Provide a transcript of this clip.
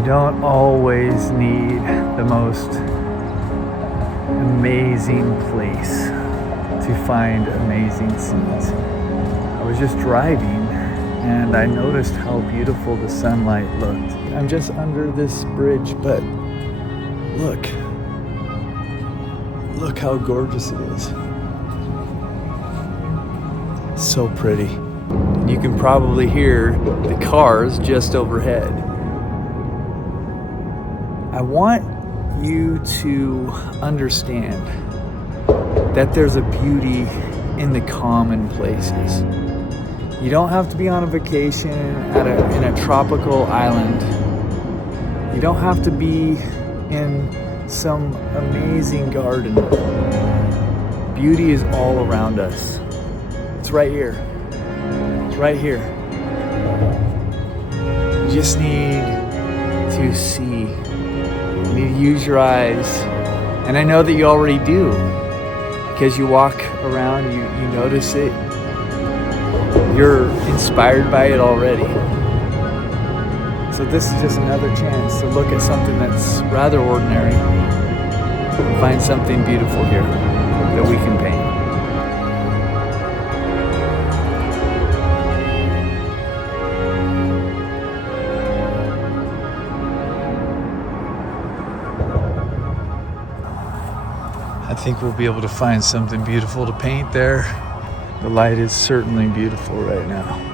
You don't always need the most amazing place to find amazing scenes. I was just driving and I noticed how beautiful the sunlight looked. I'm just under this bridge, but look how gorgeous it is. So pretty. And you can probably hear the cars just overhead. I want you to understand that there's a beauty in the commonplaces. You don't have to be on a vacation in a tropical island. You don't have to be in some amazing garden. Beauty is all around us. It's right here. It's right here. You just need to see. You need to use your eyes. And I know that you already do. Because you walk around, you notice it. You're inspired by it already. So this is just another chance to look at something that's rather ordinary and find something beautiful here that we can paint. I think we'll be able to find something beautiful to paint there. The light is certainly beautiful right now.